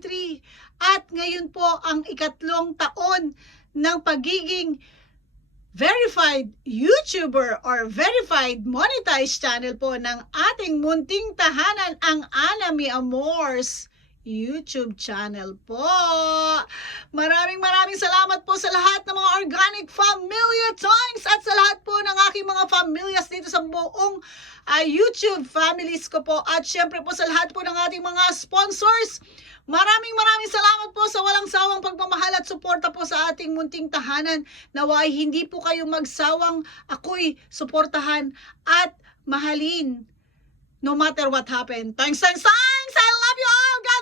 2023. At ngayon po ang ikatlong taon ng pagiging verified YouTuber or verified monetized channel po ng ating munting tahanan, ang Ana Mi Amors YouTube channel po. Maraming salamat po sa lahat ng mga organic familia tongues at sa lahat po ng aking mga familias dito sa buong YouTube families ko po. At syempre po sa lahat po ng ating mga sponsors. Maraming salamat po sa walang sawang pagmamahal at suporta po sa ating munting tahanan. Naway hindi po kayo magsawang ako'y suportahan at mahalin no matter what happened. Thanks! I love you all, guys!